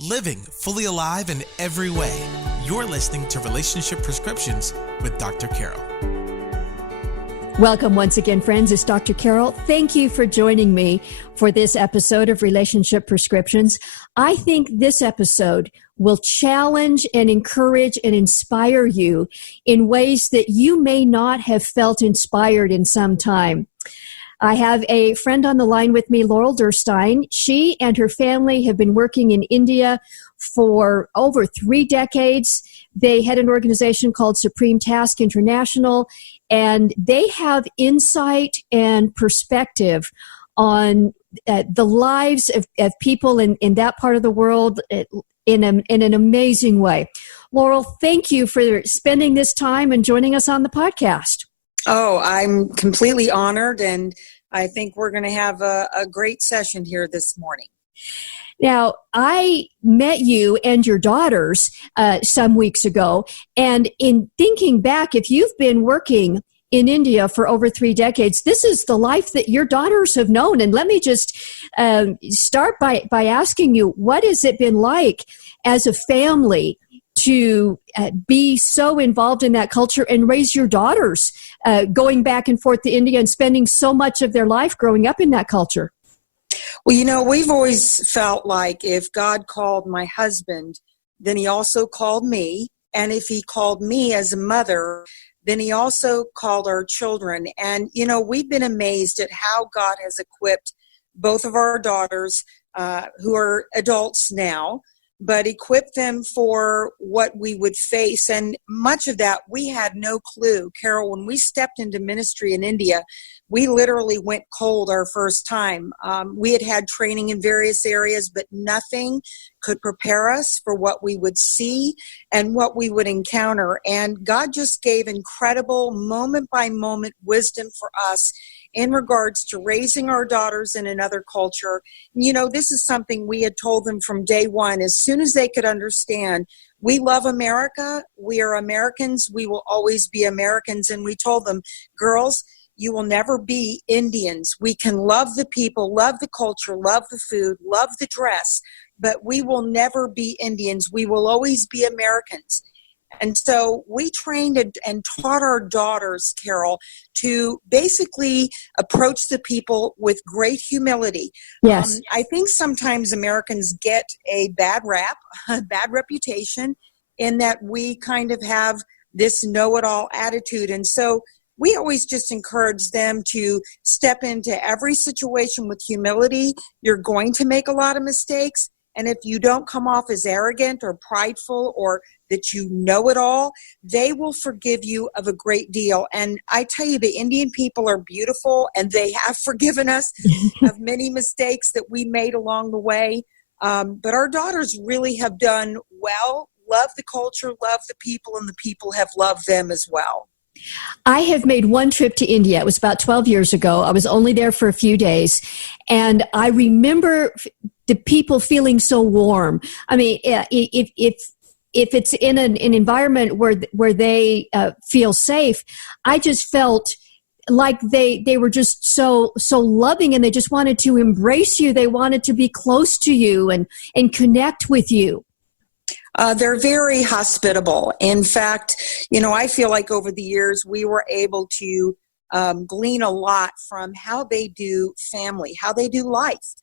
living fully alive in every way. You're listening to Relationship Prescriptions with Dr. Carol. Welcome once again, friends. It's Dr. Carol. Thank you for joining me for this episode of Relationship Prescriptions. I think this episode will challenge and encourage and inspire you in ways that you may not have felt inspired in some time. I have a friend on the line with me, Laurel Derstine. She and her family have been working in India for over 3 decades. They had an organization called Supreme Task International, and they have insight and perspective on the lives of people in that part of the world in an amazing way. Laurel, thank you for spending this time and joining us on the podcast. Oh, I'm completely honored, and I think we're going to have a great session here this morning. Now, I met you and your daughters some weeks ago, and in thinking back, if you've been working in India for over 3 decades, this is the life that your daughters have known. And let me just start by asking you, what has it been like as a family to be so involved in that culture and raise your daughters going back and forth to India and spending so much of their life growing up in that culture? Well, you know, we've always felt like if God called my husband, then he also called me. And if he called me as a mother, then he also called our children. And, you know, we've been amazed at how God has equipped both of our daughters who are adults now, but equipped them for what we would face. And much of that, we had no clue. Carol, when we stepped into ministry in India, we literally went cold our first time. We had training in various areas, but nothing could prepare us for what we would see and what we would encounter. And God just gave incredible moment-by-moment wisdom for us in regards to raising our daughters in another culture. You know, this is something we had told them from day one. As soon as they could understand, we love America, we are Americans, we will always be Americans. And we told them, girls, you will never be Indians. We can love the people, love the culture, love the food, love the dress, but we will never be Indians. We will always be Americans. And so we trained and taught our daughters, Carol, to basically approach the people with great humility. Yes. I think sometimes Americans get a bad rap, a bad reputation, in that we kind of have this know-it-all attitude. And so we always just encourage them to step into every situation with humility. You're going to make a lot of mistakes. And if you don't come off as arrogant or prideful or that you know it all, they will forgive you of a great deal. And I tell you, the Indian people are beautiful, and they have forgiven us of many mistakes that we made along the way. But our daughters really have done well, love the culture, love the people, and the people have loved them as well. I have made one trip to India. It was about 12 years ago. I was only there for a few days. And I remember the people feeling so warm. I mean, if it's in an environment where they feel safe, I just felt like they were just so loving, and they just wanted to embrace you. They wanted to be close to you and connect with you. They're very hospitable. In fact, you know, I feel like over the years we were able to glean a lot from how they do family, how they do life.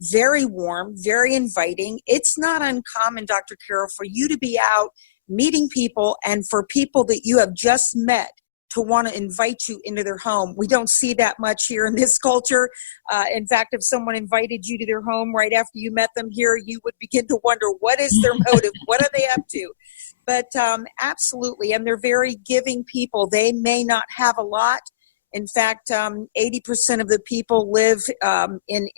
Very warm, very inviting. It's not uncommon, Dr. Carol, for you to be out meeting people and for people that you have just met to want to invite you into their home. We don't see that much here in this culture. In fact, if someone invited you to their home right after you met them here, you would begin to wonder, what is their motive? What are they up to? But absolutely, and they're very giving people. They may not have a lot. In fact, 80% of the people live in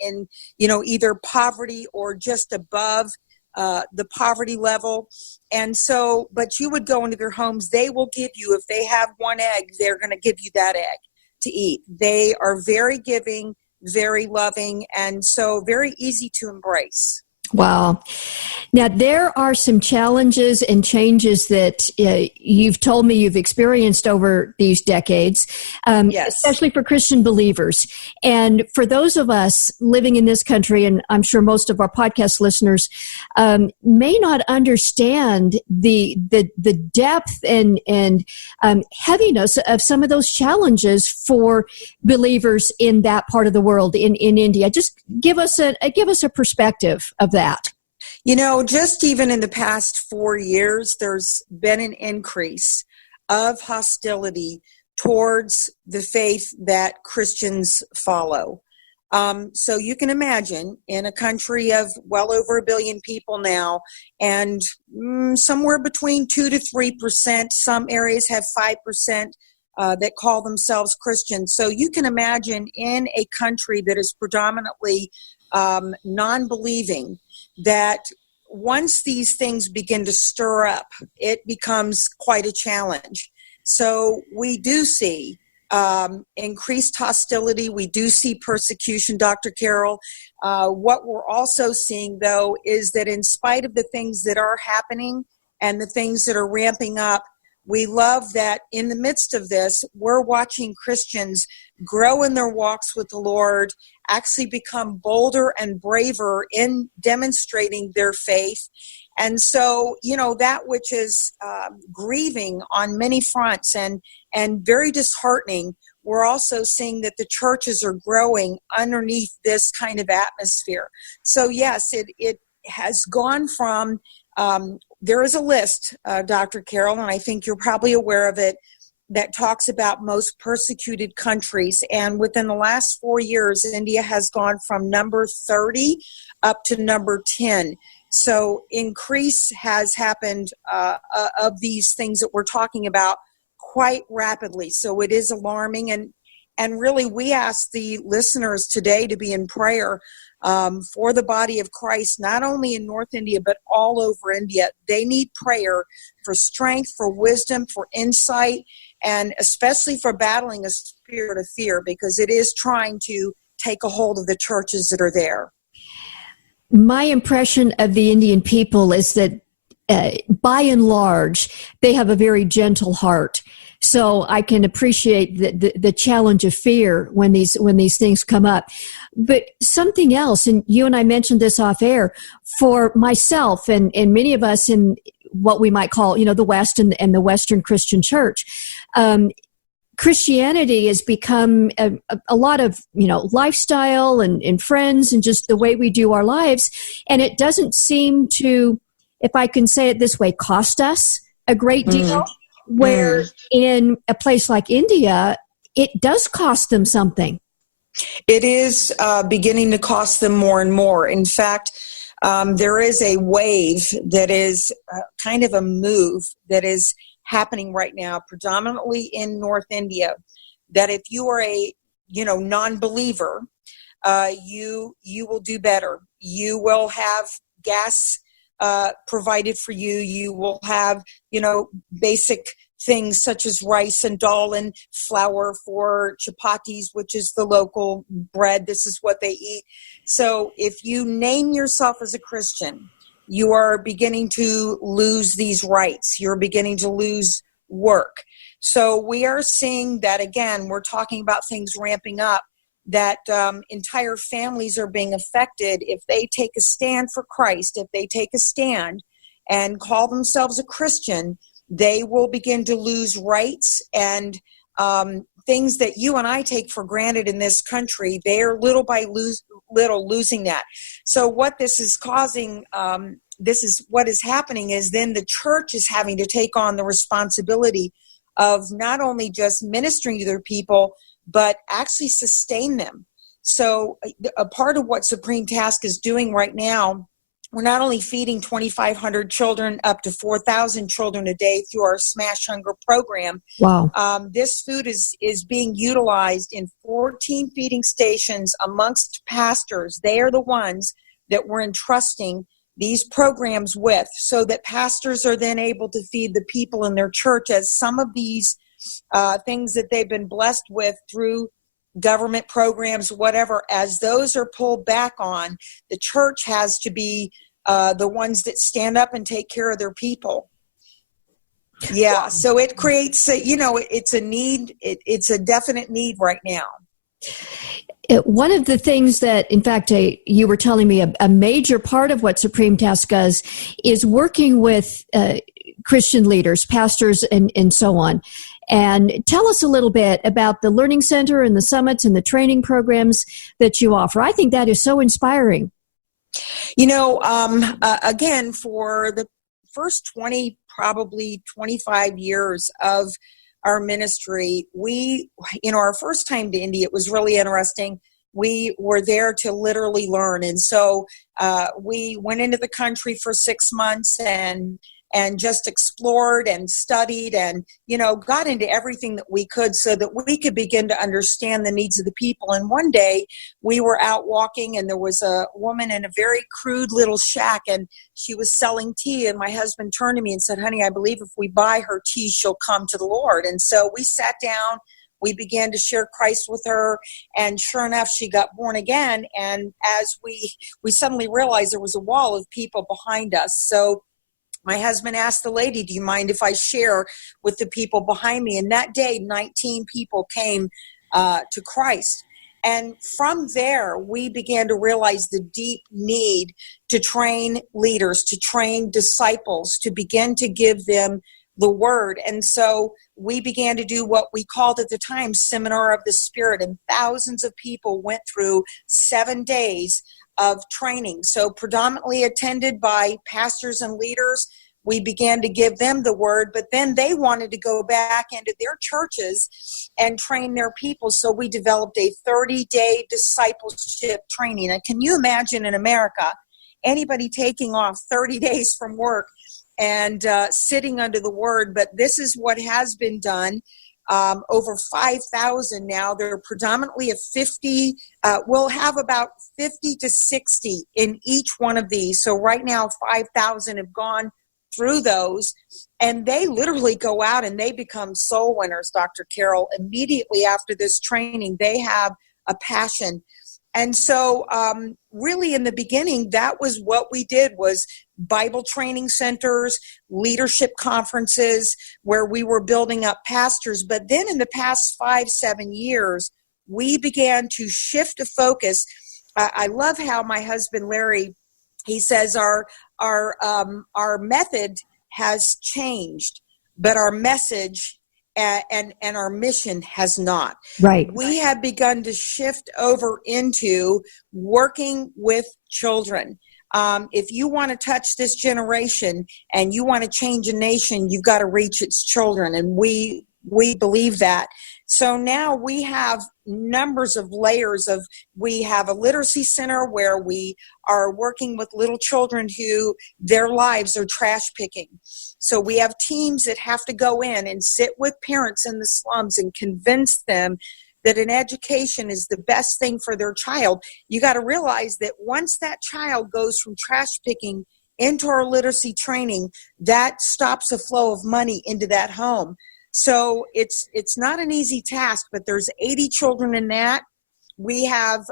you know, either poverty or just above the poverty level. And so, but you would go into their homes, they will give you, if they have one egg, they're going to give you that egg to eat. They are very giving, very loving, and so very easy to embrace. Wow. Now, there are some challenges and changes that you've told me you've experienced over these decades, Yes. especially for Christian believers. And for those of us living in this country, and I'm sure most of our podcast listeners may not understand the depth and heaviness of some of those challenges for believers in that part of the world, in India. Just give us a perspective of that. You know, just even in the past 4 years, there's been an increase of hostility towards the faith that Christians follow. So you can imagine in a country of well over 1 billion people now, and somewhere between 2 to 3%, some areas have 5%, that call themselves Christians. So you can imagine in a country that is predominantly non-believing, that once these things begin to stir up, it becomes quite a challenge. So we do see increased hostility. We do see persecution, Dr. Carol. What we're also seeing, though, is that in spite of the things that are happening and the things that are ramping up, we love that in the midst of this, we're watching Christians grow in their walks with the Lord, actually become bolder and braver in demonstrating their faith. And so, you know, that which is grieving on many fronts and very disheartening, we're also seeing that the churches are growing underneath this kind of atmosphere. So yes, it has gone from, there is a list, Dr. Carol, and I think you're probably aware of it, that talks about most persecuted countries. And within the last 4 years, India has gone from number 30 up to number 10. So increase has happened of these things that we're talking about quite rapidly. So it is alarming. And really, we ask the listeners today to be in prayer for the body of Christ, not only in North India, but all over India. They need prayer for strength, for wisdom, for insight, and especially for battling a spirit of fear, because it is trying to take a hold of the churches that are there. My impression of the Indian people is that by and large, they have a very gentle heart. So I can appreciate the challenge of fear when these things come up. But something else, and you and I mentioned this off air, for myself and many of us in what we might call, you know, the West and the Western Christian church, Christianity has become a lot of, you know, lifestyle and friends and just the way we do our lives. And it doesn't seem to, if I can say it this way, cost us a great deal. Where in a place like India, it does cost them something. It is beginning to cost them more and more. In fact, there is a wave that is kind of a move that is happening right now, predominantly in North India, that if you are a, you know, non-believer, you will do better. You will have gas provided for you. You will have, you know, basic things such as rice and dal and flour for chapatis, which is the local bread. This is what they eat. So if you name yourself as a Christian, you are beginning to lose these rights. You're beginning to lose work. So we are seeing that, again, we're talking about things ramping up, that entire families are being affected if they take a stand for Christ. If they take a stand and call themselves a Christian, they will begin to lose rights and things that you and I take for granted in this country. They are little by little losing that. So what this is causing, this is what is happening, is then the church is having to take on the responsibility of not only just ministering to their people, but actually sustain them. So a part of what Supreme Task is doing right now, we're not only feeding 2,500 children up to 4,000 children a day through our Smash Hunger program. Wow. This food is being utilized in 14 feeding stations amongst pastors. They are the ones that we're entrusting these programs with, so that pastors are then able to feed the people in their church, as some of these things that they've been blessed with through government programs, whatever, as those are pulled back on, the church has to be the ones that stand up and take care of their people. Yeah, so it creates, it's a need. It's a definite need right now. One of the things that, in fact, you were telling me a major part of what Supreme Task does is working with Christian leaders, pastors, and so on. And tell us a little bit about the Learning Center and the summits and the training programs that you offer. I think that is so inspiring. Again, for the first 20, probably 25 years of our ministry, our first time to India, it was really interesting. We were there to literally learn. And so we went into the country for 6 months and just explored and studied and, got into everything that we could so that we could begin to understand the needs of the people. And one day we were out walking and there was a woman in a very crude little shack and she was selling tea. And my husband turned to me and said, "Honey, I believe if we buy her tea, she'll come to the Lord." And so we sat down, we began to share Christ with her, and sure enough, she got born again. And as we suddenly realized there was a wall of people behind us. So my husband asked the lady, "Do you mind if I share with the people behind me?" And that day, 19 people came to Christ. And from there, we began to realize the deep need to train leaders, to train disciples, to begin to give them the word. And so we began to do what we called at the time Seminar of the Spirit. And thousands of people went through 7 days of training. So predominantly attended by pastors and leaders. We began to give them the word, but then they wanted to go back into their churches and train their people. So we developed a 30-day discipleship training. And can you imagine in America, anybody taking off 30 days from work and sitting under the word? But this is what has been done. Over 5,000 now. They're predominantly a 50. We'll have about 50 to 60 in each one of these. So right now, 5,000 have gone through those, and they literally go out and they become soul winners, Dr. Carol. Immediately after this training, they have a passion. And so really in the beginning, that was what we did, was Bible training centers, leadership conferences where we were building up pastors. But then in the past 5-7 years, we began to shift the focus. I love how my husband, Larry, he says our method has changed, but our message and our mission has not. Right. We have begun to shift over into working with children. If you want to touch this generation and you want to change a nation, you've got to reach its children. And we believe that. So now we have numbers of layers of, we have a literacy center where we are working with little children who their lives are trash picking. So we have teams that have to go in and sit with parents in the slums and convince them that an education is the best thing for their child. You got to realize that once that child goes from trash picking into our literacy training, that stops the flow of money into that home. So it's not an easy task, but there's 80 children in that. We have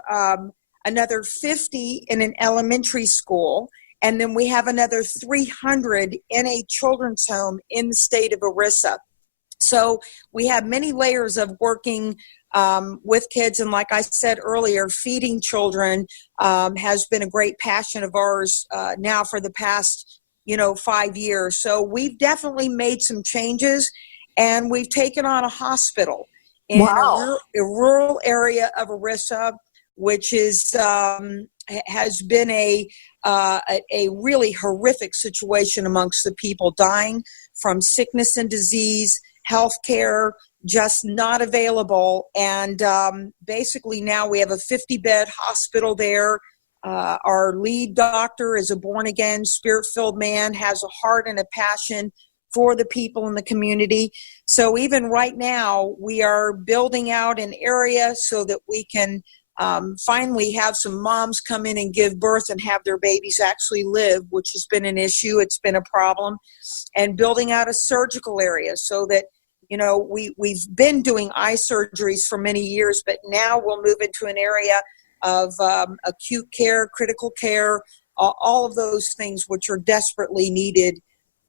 another 50 in an elementary school, and then we have another 300 in a children's home in the state of Orissa. So we have many layers of working with kids. And like I said earlier, feeding children has been a great passion of ours now for the past 5 years. So we've definitely made some changes. And we've taken on a hospital in a rural area of Orissa, which is has been a really horrific situation amongst the people, dying from sickness and disease, health care just not available. And basically now we have a 50-bed hospital there. Our lead doctor is a born-again, spirit-filled man, has a heart and a passion for the people in the community. So even right now, we are building out an area so that we can finally have some moms come in and give birth and have their babies actually live, which has been an issue. It's been a problem. And building out a surgical area so that, we've been doing eye surgeries for many years, but now we'll move into an area of acute care, critical care, all of those things which are desperately needed,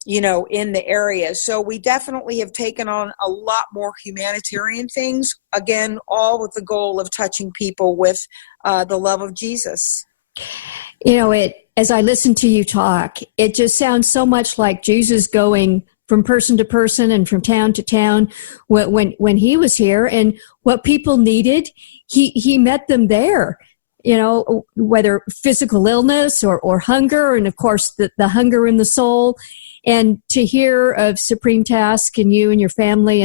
in the area. So we definitely have taken on a lot more humanitarian things, again, all with the goal of touching people with the love of Jesus. As I listen to you talk, it just sounds so much like Jesus going from person to person and from town to town when he was here, and what people needed, he met them there, whether physical illness or hunger, and of course the hunger in the soul. And to hear of Supreme Task and you and your family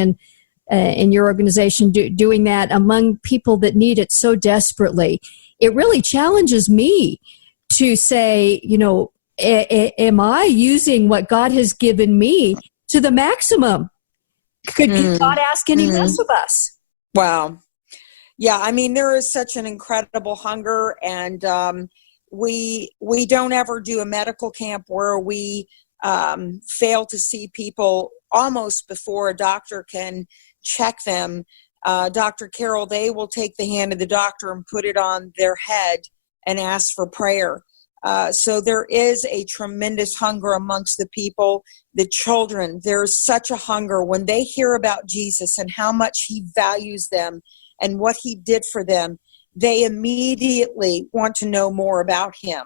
and your organization doing that among people that need it so desperately, it really challenges me to say, am I using what God has given me to the maximum? Could God ask any less of us? Wow. Yeah, I mean, there is such an incredible hunger, and we don't ever do a medical camp where we fail to see people almost before a doctor can check them. Dr. Carol, they will take the hand of the doctor and put it on their head and ask for prayer. So there is a tremendous hunger amongst the people, the children. There's such a hunger when they hear about Jesus and how much he values them and what he did for them. They immediately want to know more about him.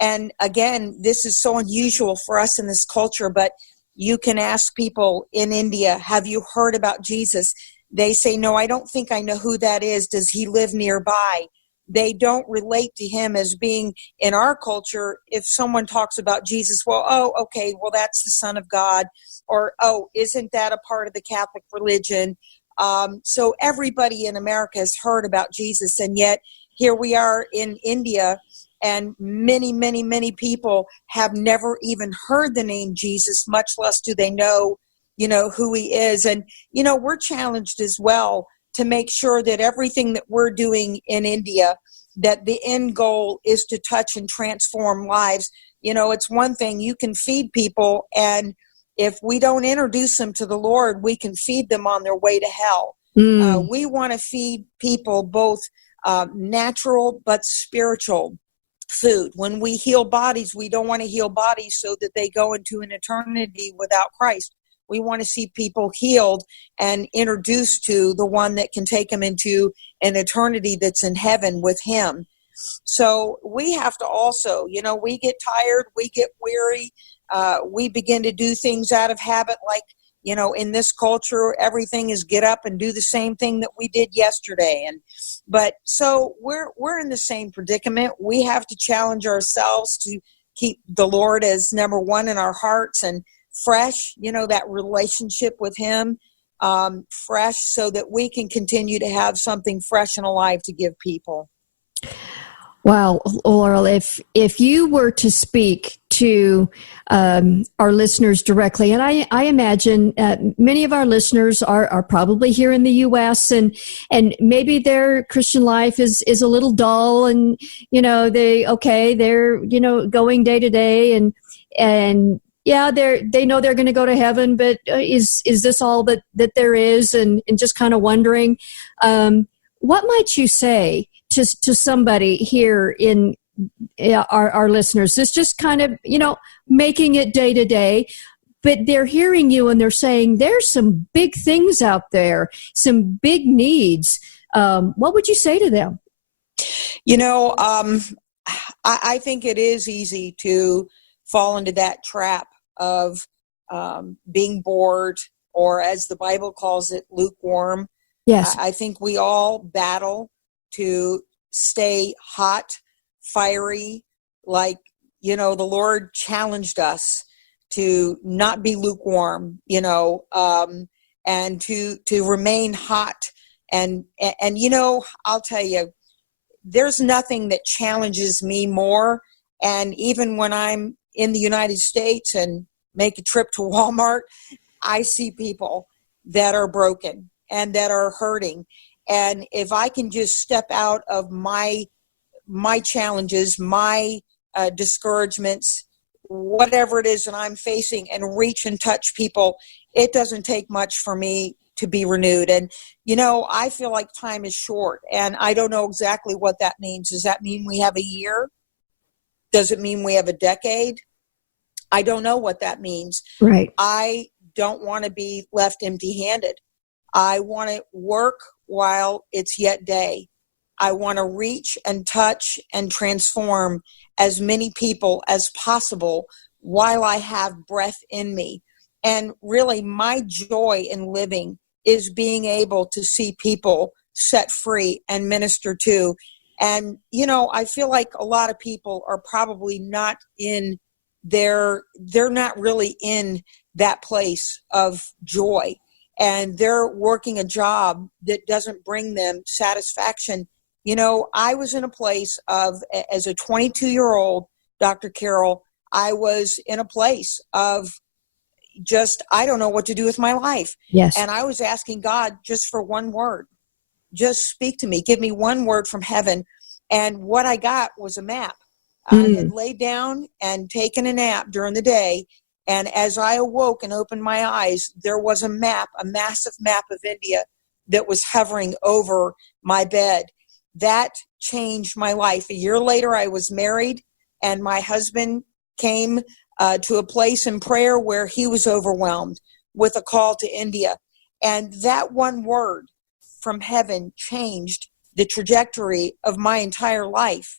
And again, this is so unusual for us in this culture, but you can ask people in India, have you heard about Jesus? They say, no, I don't think I know who that is. Does he live nearby? They don't relate to him as being in our culture. If someone talks about Jesus, well, oh, okay, well, that's the Son of God. Or, oh, isn't that a part of the Catholic religion? So everybody in America has heard about Jesus. And yet here we are in India, and many, many, many people have never even heard the name Jesus, much less do they know, who he is. And, we're challenged as well to make sure that everything that we're doing in India, that the end goal is to touch and transform lives. It's one thing, you can feed people, and if we don't introduce them to the Lord, we can feed them on their way to hell. We want to feed people both natural but spiritual food. When we heal bodies, we don't want to heal bodies so that they go into an eternity without Christ. We want to see people healed and introduced to the one that can take them into an eternity that's in heaven with him. So we have to also, we get tired, we get weary, we begin to do things out of habit, like, in this culture, everything is get up and do the same thing that we did yesterday. But so we're in the same predicament. We have to challenge ourselves to keep the Lord as number one in our hearts and fresh, that relationship with him fresh, so that we can continue to have something fresh and alive to give people. Wow, Laurel, if you were to speak to our listeners directly, and I imagine many of our listeners are probably here in the U.S. and maybe their Christian life is a little dull, and they're going day to day, and yeah, they know they're going to go to heaven, but is this all that there is, and just kind of wondering, what might you say to somebody here in our listeners? It's just kind of, making it day to day, but they're hearing you and they're saying there's some big things out there, some big needs. What would you say to them? I think it is easy to fall into that trap of being bored, or as the Bible calls it, lukewarm. Yes. I think we all battle to stay hot, fiery, like, the Lord challenged us to not be lukewarm, and to remain hot. And I'll tell you, there's nothing that challenges me more. And even when I'm in the United States and make a trip to Walmart, I see people that are broken and that are hurting. And if I can just step out of my challenges, my discouragements, whatever it is that I'm facing, and reach and touch people, it doesn't take much for me to be renewed. And, I feel like time is short, and I don't know exactly what that means. Does that mean we have a year? Does it mean we have a decade? I don't know what that means. Right. I don't want to be left empty-handed. I want to work while it's yet day. I want to reach and touch and transform as many people as possible while I have breath in me. And really, my joy in living is being able to see people set free and minister to. And, I feel like a lot of people are probably not they're not really in that place of joy. And they're working a job that doesn't bring them satisfaction. I was in a place as a 22-year-old, Dr. Carol, I was in a place of just, I don't know what to do with my life. Yes. And I was asking God just for one word. Just speak to me. Give me one word from heaven. And what I got was a map. I had laid down and taken a nap during the day. And as I awoke and opened my eyes, there was a map, a massive map of India that was hovering over my bed. That changed my life. A year later, I was married, and my husband came to a place in prayer where he was overwhelmed with a call to India. And that one word from heaven changed the trajectory of my entire life.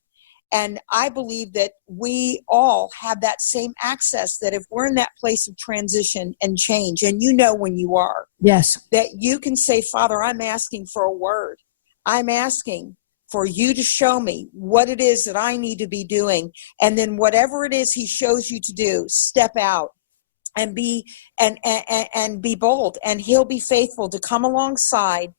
And I believe that we all have that same access, that if we're in that place of transition and change, and when you are, yes, that you can say, Father, I'm asking for a word. I'm asking for you to show me what it is that I need to be doing. And then whatever it is he shows you to do, step out and be bold, and he'll be faithful to come alongside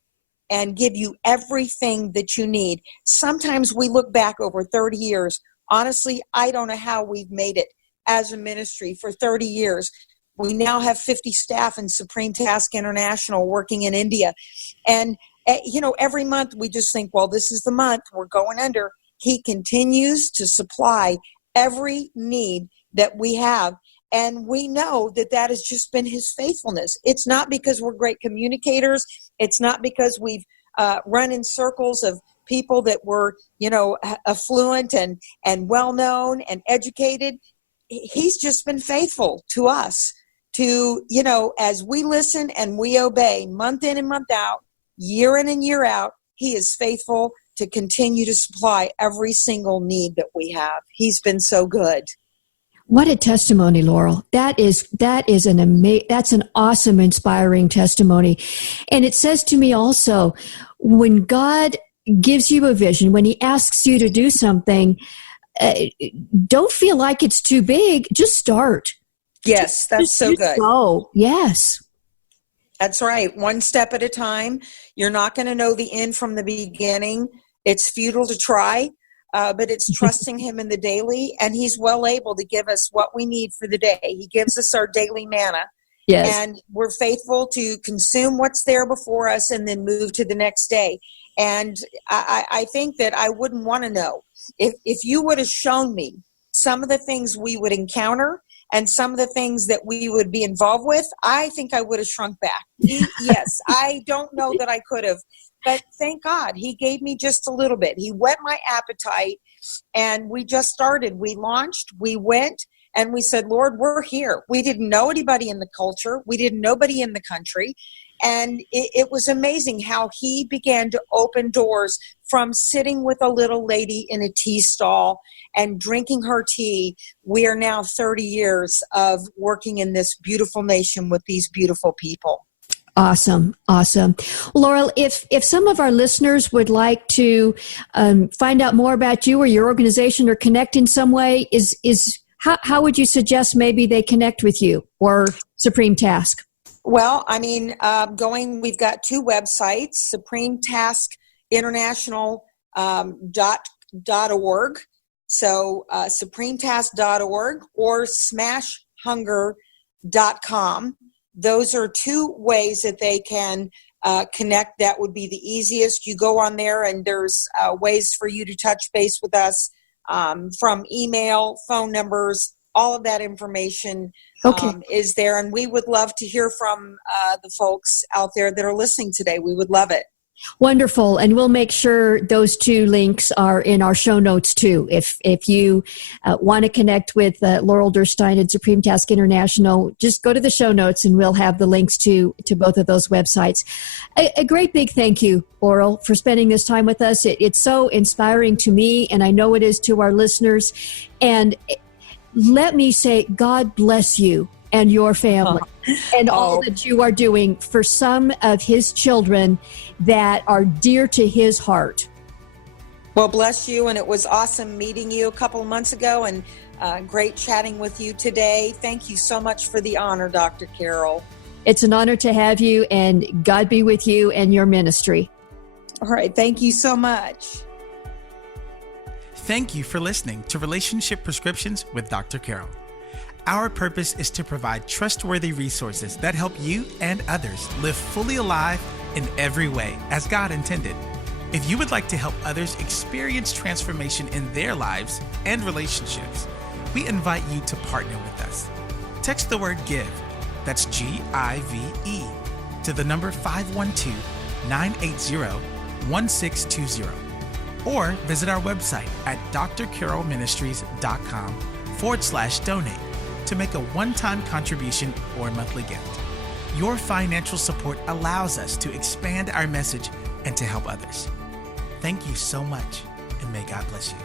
and give you everything that you need. Sometimes we look back over 30 years. Honestly, I don't know how we've made it as a ministry for 30 years. We now have 50 staff in Supreme Task International working in India. And, every month we just think, well, this is the month we're going under. He continues to supply every need that we have. And we know that that has just been his faithfulness. It's not because we're great communicators. It's not because we've run in circles of people that were, affluent and well-known and educated. He's just been faithful to us to, as we listen and we obey month in and month out, year in and year out, he is faithful to continue to supply every single need that we have. He's been so good. What a testimony, Laurel. That's an awesome, inspiring testimony. And it says to me also, when God gives you a vision, when he asks you to do something, don't feel like it's too big. Just start. Yes, that's so good. Go. Yes. That's right. One step at a time. You're not going to know the end from the beginning. It's futile to try. But it's trusting him in the daily, and he's well able to give us what we need for the day. He gives us our daily manna. Yes. And we're faithful to consume what's there before us and then move to the next day. And I think that I wouldn't want to know. If you would have shown me some of the things we would encounter and some of the things that we would be involved with, I think I would have shrunk back. Yes, I don't know that I could have. But thank God he gave me just a little bit. He whet my appetite, and we just started. We launched, we went, and we said, Lord, we're here. We didn't know anybody in the culture. We didn't know anybody in the country. And it was amazing how he began to open doors from sitting with a little lady in a tea stall and drinking her tea. We are now 30 years of working in this beautiful nation with these beautiful people. Awesome. Laurel, if some of our listeners would like to find out more about you or your organization or connect in some way, how would you suggest maybe they connect with you or Supreme Task? Well, we've got two websites, supremetask.international.org. So supremetask.org or smashhunger.com. Those are two ways that they can connect. That would be the easiest. You go on there and there's ways for you to touch base with us from email, phone numbers, all of that information Okay. is there. And we would love to hear from the folks out there that are listening today. We would love it. Wonderful. And we'll make sure those two links are in our show notes too. If you want to connect with Laurel Derstine and Supreme Task International, just go to the show notes and we'll have the links to both of those websites. A great big thank you, Laurel, for spending this time with us. It's so inspiring to me, and I know it is to our listeners. And let me say, God bless you and your family and all that you are doing for some of his children that are dear to his heart. Well, bless you. And it was awesome meeting you a couple of months ago, and great chatting with you today. Thank you so much for the honor, Dr. Carol. It's an honor to have you, and God be with you and your ministry. All right. Thank you so much. Thank you for listening to Relationship Prescriptions with Dr. Carol. Our purpose is to provide trustworthy resources that help you and others live fully alive in every way as God intended. If you would like to help others experience transformation in their lives and relationships, we invite you to partner with us. Text the word GIVE, that's GIVE, to the number 512-980-1620. Or visit our website at drcarolministries.com/donate to make a one-time contribution or monthly gift. Your financial support allows us to expand our message and to help others. Thank you so much, and may God bless you.